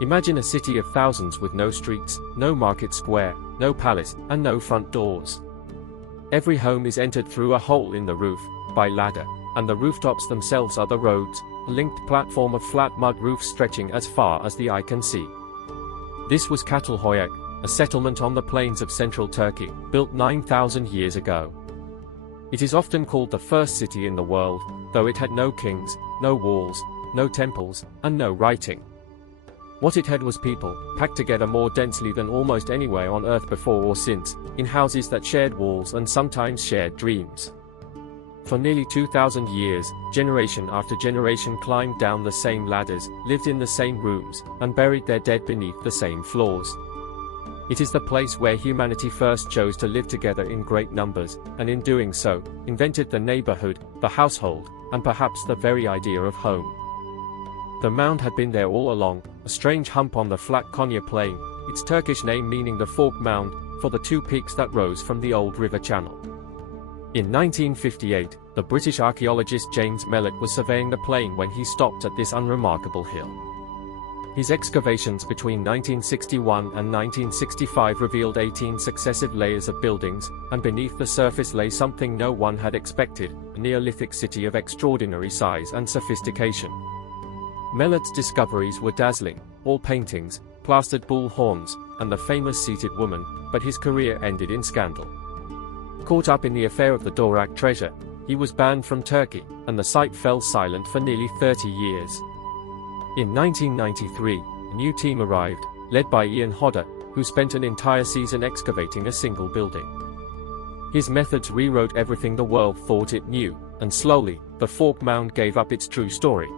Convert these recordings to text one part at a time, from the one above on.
Imagine a city of thousands with no streets, no market square, no palace, and no front doors. Every home is entered through a hole in the roof, by ladder, and the rooftops themselves are the roads, a linked platform of flat mud roofs stretching as far as the eye can see. This was Catalhoyuk, a settlement on the plains of central Turkey, built 9,000 years ago. It is often called the first city in the world, though it had no kings, no walls, no temples, and no writing. What it had was people, packed together more densely than almost anywhere on earth before or since, in houses that shared walls and sometimes shared dreams. For nearly 2,000 years, generation after generation climbed down the same ladders, lived in the same rooms, and buried their dead beneath the same floors. It is the place where humanity first chose to live together in great numbers, and in doing so, invented the neighborhood, the household, and perhaps the very idea of home. The mound had been there all along, a strange hump on the flat Konya plain, its Turkish name meaning the fork mound, for the two peaks that rose from the old river channel. In 1958, the British archaeologist James Mellaart was surveying the plain when he stopped at this unremarkable hill. His excavations between 1961 and 1965 revealed 18 successive layers of buildings, and beneath the surface lay something no one had expected, a Neolithic city of extraordinary size and sophistication. Mellaart's discoveries were dazzling, all paintings, plastered bull horns, and the famous seated woman, but his career ended in scandal. Caught up in the affair of the Dorak treasure, he was banned from Turkey, and the site fell silent for nearly 30 years. In 1993, a new team arrived, led by Ian Hodder, who spent an entire season excavating a single building. His methods rewrote everything the world thought it knew, and slowly, the fork mound gave up its true story.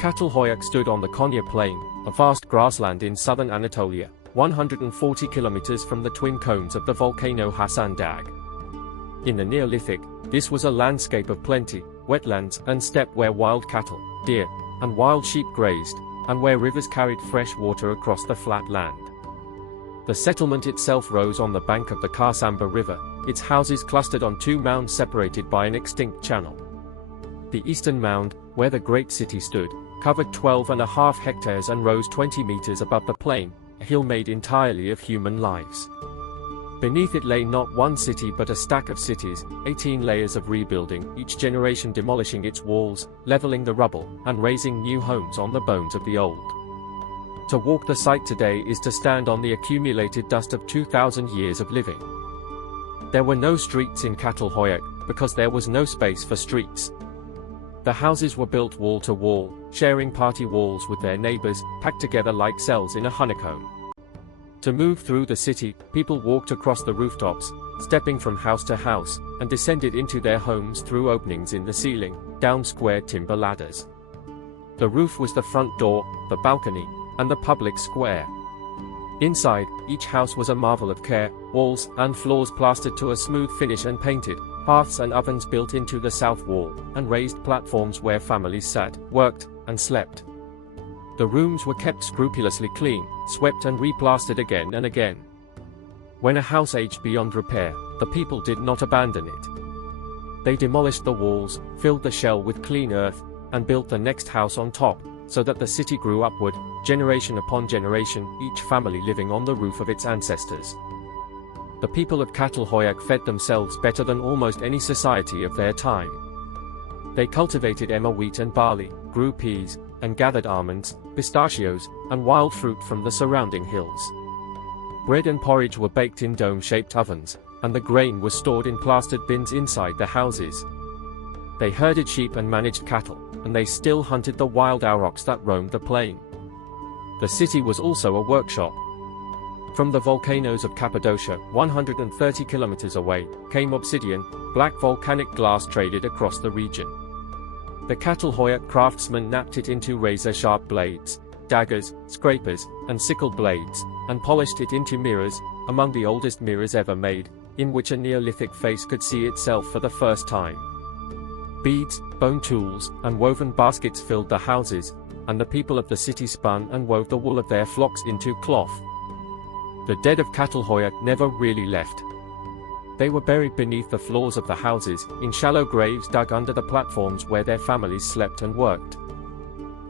Catalhoyuk stood on the Konya plain, a vast grassland in southern Anatolia, 140 kilometers from the twin cones of the volcano Hasan Dag. In the Neolithic, this was a landscape of plenty, wetlands and steppe where wild cattle, deer, and wild sheep grazed, and where rivers carried fresh water across the flat land. The settlement itself rose on the bank of the Karsamba River, its houses clustered on two mounds separated by an extinct channel. The eastern mound, where the great city stood, covered 12.5 hectares and rose 20 meters above the plain, a hill made entirely of human lives. Beneath it lay not one city but a stack of cities, 18 layers of rebuilding, each generation demolishing its walls, leveling the rubble, and raising new homes on the bones of the old. To walk the site today is to stand on the accumulated dust of 2,000 years of living. There were no streets in Catalhoyuk, because there was no space for streets. The houses were built wall to wall, sharing party walls with their neighbors, packed together like cells in a honeycomb. To move through the city, people walked across the rooftops, stepping from house to house, and descended into their homes through openings in the ceiling, down square timber ladders. The roof was the front door, the balcony, and the public square. Inside, each house was a marvel of care, walls and floors plastered to a smooth finish and painted, hearths and ovens built into the south wall, and raised platforms where families sat, worked, and slept. The rooms were kept scrupulously clean, swept and replastered again and again. When a house aged beyond repair, the people did not abandon it. They demolished the walls, filled the shell with clean earth, and built the next house on top, so that the city grew upward, generation upon generation, each family living on the roof of its ancestors. The people of Catalhoyuk fed themselves better than almost any society of their time. They cultivated emmer wheat and barley, grew peas, and gathered almonds, pistachios, and wild fruit from the surrounding hills. Bread and porridge were baked in dome-shaped ovens, and the grain was stored in plastered bins inside the houses. They herded sheep and managed cattle, and they still hunted the wild aurochs that roamed the plain. The city was also a workshop. From the volcanoes of Cappadocia, 130 kilometers away, came obsidian, black volcanic glass traded across the region. The Catalhoyuk craftsmen knapped it into razor-sharp blades, daggers, scrapers, and sickle blades, and polished it into mirrors, among the oldest mirrors ever made, in which a Neolithic face could see itself for the first time. Beads, bone tools, and woven baskets filled the houses, and the people of the city spun and wove the wool of their flocks into cloth. The dead of Catalhoyuk never really left. They were buried beneath the floors of the houses, in shallow graves dug under the platforms where their families slept and worked.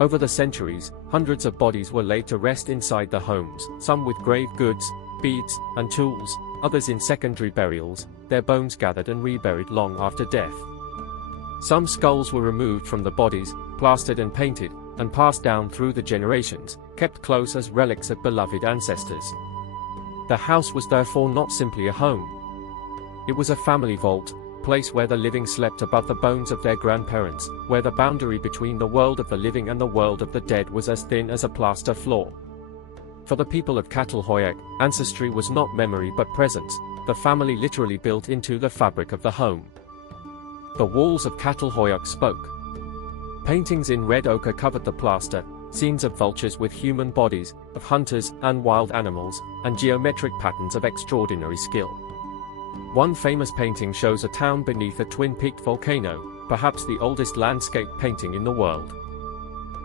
Over the centuries, hundreds of bodies were laid to rest inside the homes, some with grave goods, beads, and tools, others in secondary burials, their bones gathered and reburied long after death. Some skulls were removed from the bodies, plastered and painted, and passed down through the generations, kept close as relics of beloved ancestors. The house was therefore not simply a home. It was a family vault, a place where the living slept above the bones of their grandparents, where the boundary between the world of the living and the world of the dead was as thin as a plaster floor. For the people of Catalhoyuk, ancestry was not memory but presence, the family literally built into the fabric of the home. The walls of Catalhoyuk spoke. Paintings in red ochre covered the plaster, scenes of vultures with human bodies, of hunters and wild animals, and geometric patterns of extraordinary skill. One famous painting shows a town beneath a twin-peaked volcano, perhaps the oldest landscape painting in the world.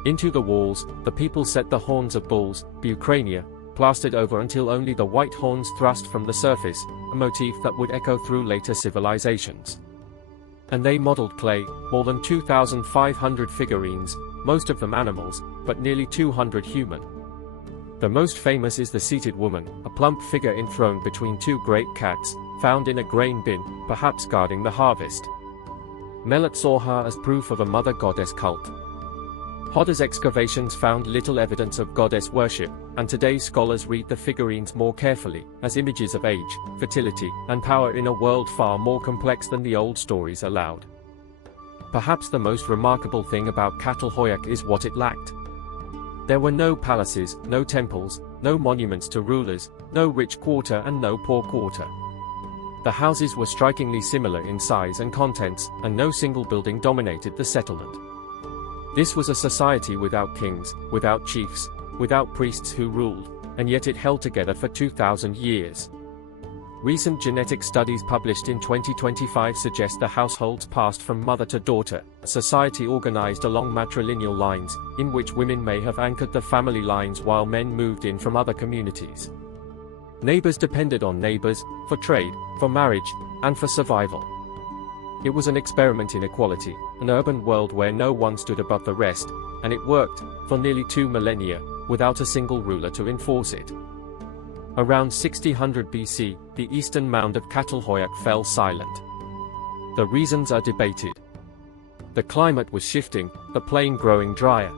Into the walls, the people set the horns of bulls, bucrania, plastered over until only the white horns thrust from the surface, a motif that would echo through later civilizations. And they modeled clay, more than 2,500 figurines, most of them animals, but nearly 200 human. The most famous is the seated woman, a plump figure enthroned between two great cats, found in a grain bin, perhaps guarding the harvest. Mellaart saw her as proof of a mother goddess cult. Hodder's excavations found little evidence of goddess worship, and today's scholars read the figurines more carefully, as images of age, fertility, and power in a world far more complex than the old stories allowed. Perhaps the most remarkable thing about Catalhoyuk is what it lacked. There were no palaces, no temples, no monuments to rulers, no rich quarter and no poor quarter. The houses were strikingly similar in size and contents, and no single building dominated the settlement. This was a society without kings, without chiefs, without priests who ruled, and yet it held together for 2,000 years. Recent genetic studies published in 2025 suggest the households passed from mother to daughter, a society organized along matrilineal lines, in which women may have anchored the family lines while men moved in from other communities. Neighbors depended on neighbors, for trade, for marriage, and for survival. It was an experiment in equality, an urban world where no one stood above the rest, and it worked, for nearly 2 millennia, without a single ruler to enforce it. Around 1600 BC, the eastern mound of Catalhoyuk fell silent. The reasons are debated. The climate was shifting, the plain growing drier.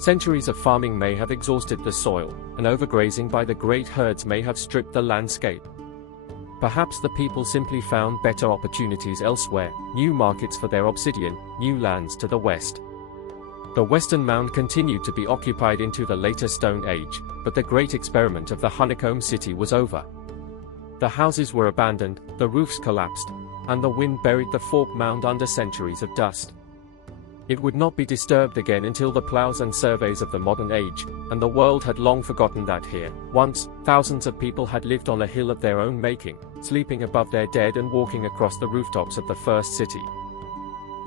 Centuries of farming may have exhausted the soil, and overgrazing by the great herds may have stripped the landscape. Perhaps the people simply found better opportunities elsewhere, new markets for their obsidian, new lands to the west. The western mound continued to be occupied into the later Stone Age, but the great experiment of the Honeycomb City was over. The houses were abandoned, the roofs collapsed, and the wind buried the fork mound under centuries of dust. It would not be disturbed again until the plows and surveys of the modern age, and the world had long forgotten that here, once, thousands of people had lived on a hill of their own making, sleeping above their dead and walking across the rooftops of the first city.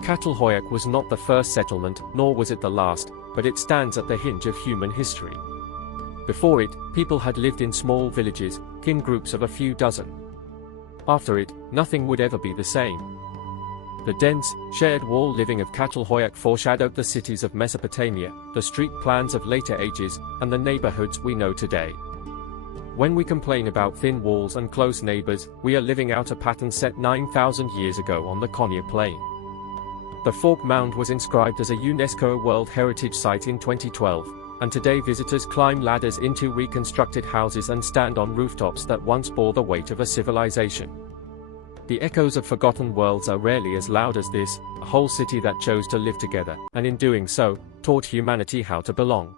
Catalhoyuk was not the first settlement, nor was it the last, but it stands at the hinge of human history. Before it, people had lived in small villages, kin groups of a few dozen. After it, nothing would ever be the same. The dense, shared wall living of Catalhoyuk foreshadowed the cities of Mesopotamia, the street plans of later ages, and the neighborhoods we know today. When we complain about thin walls and close neighbors, we are living out a pattern set 9,000 years ago on the Konya Plain. The Fork Mound was inscribed as a UNESCO World Heritage Site in 2012, and today visitors climb ladders into reconstructed houses and stand on rooftops that once bore the weight of a civilization. The echoes of forgotten worlds are rarely as loud as this, a whole city that chose to live together, and in doing so, taught humanity how to belong.